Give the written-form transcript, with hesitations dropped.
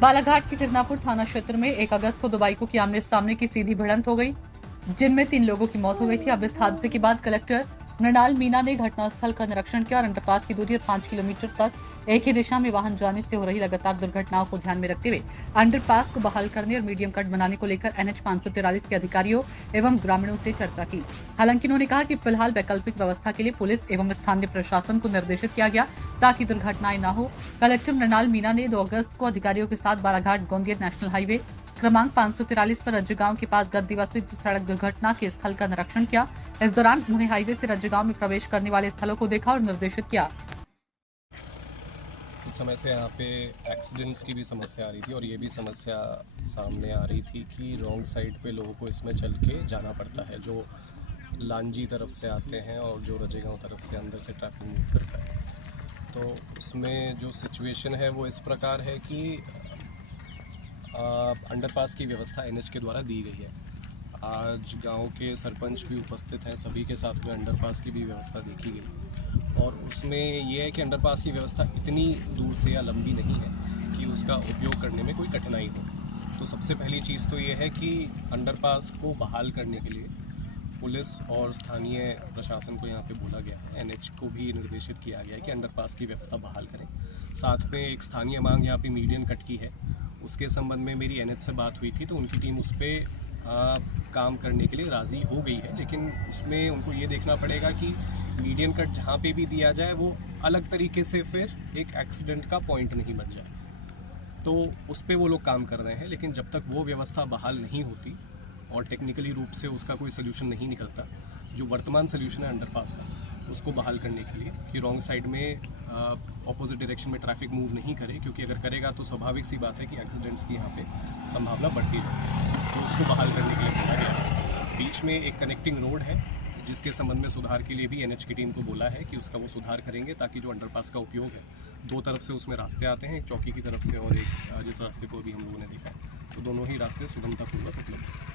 बालाघाट के किरनापुर थाना क्षेत्र में 1 अगस्त को दो बाइकों की आमने सामने की सीधी भिड़ंत हो गई, जिनमें 3 लोगों की मौत हो गई थी। अब इस हादसे के बाद कलेक्टर मृणाल मीना ने घटनास्थल का निरीक्षण किया और अंडरपास की दूरी 5 किलोमीटर तक एक ही दिशा में वाहन जाने से हो रही लगातार दुर्घटनाओं को ध्यान में रखते हुए अंडरपास को बहाल करने और मीडियम कट बनाने को लेकर NH 543 के अधिकारियों एवं ग्रामीणों से चर्चा की। हालांकि उन्होंने कहा कि फिलहाल वैकल्पिक व्यवस्था के लिए पुलिस एवं स्थानीय प्रशासन को निर्देशित किया गया ताकि दुर्घटनाएं न हो। कलेक्टर मृणाल मीना ने 2 अगस्त को अधिकारियों के साथ बालाघाट गोंदिया नेशनल हाईवे क्रमांक 543 पर रज्जगांव के पास गद्दीवासी सड़क दुर्घटना के स्थल का निरीक्षण किया। इस दौरान उन्होंने हाईवे से रज्जगांव में प्रवेश करने वाले स्थलों को देखा और निर्देशित किया। कुछ समय से यहाँ पे एक्सीडेंट्स की भी समस्या आ रही थी और ये भी समस्या सामने आ रही थी कि रॉन्ग साइड पे लोगों को इसमें चल के जाना पड़ता है, जो लांजी तरफ से आते हैं और जो रजेगांव तरफ से अंदर से ट्रैफिक मूव करता है। तो उसमें जो सिचुएशन है वो इस प्रकार है कि अंडरपास की व्यवस्था NH के द्वारा दी गई है। आज गांव के सरपंच भी उपस्थित हैं, सभी के साथ में अंडरपास की भी व्यवस्था देखी गई और उसमें ये है कि अंडरपास की व्यवस्था इतनी दूर से या लंबी नहीं है कि उसका उपयोग करने में कोई कठिनाई हो। तो सबसे पहली चीज़ तो ये है कि अंडरपास को बहाल करने के लिए पुलिस और स्थानीय प्रशासन को यहाँ पे बोला गया है, NH को भी निर्देशित किया गया है कि अंडरपास की व्यवस्था बहाल करें। साथ में एक स्थानीय मांग यहाँ पे मीडियन कट की है, उसके संबंध में मेरी NH से बात हुई थी तो उनकी टीम उस पर काम करने के लिए राज़ी हो गई है, लेकिन उसमें उनको ये देखना पड़ेगा कि मीडियन कट जहाँ पे भी दिया जाए वो अलग तरीके से फिर एक एक्सीडेंट का पॉइंट नहीं बन जाए। तो उस पर वो लोग काम कर रहे हैं, लेकिन जब तक वो व्यवस्था बहाल नहीं होती और टेक्निकली रूप से उसका कोई सोल्यूशन नहीं निकलता, जो वर्तमान सोल्यूशन है अंडरपास का, उसको बहाल करने के लिए कि रॉन्ग साइड में ऑपोजिट डायरेक्शन में ट्रैफिक मूव नहीं करे, क्योंकि अगर करेगा तो स्वाभाविक सी बात है कि एक्सीडेंट्स की यहाँ पे संभावना बढ़ती जाएगी। तो उसको बहाल करने के लिए बोला गया है। बीच में एक कनेक्टिंग रोड है जिसके संबंध में सुधार के लिए भी NH की टीम को बोला है कि उसका वो सुधार करेंगे ताकि जो अंडरपास का उपयोग है, 2 तरफ से उसमें रास्ते आते हैं, एक चौकी की तरफ से और एक जिस रास्ते को भी हम लोगों ने देखा है, तो दोनों ही रास्ते सुगमतापूर्वक उपलब्ध हैं।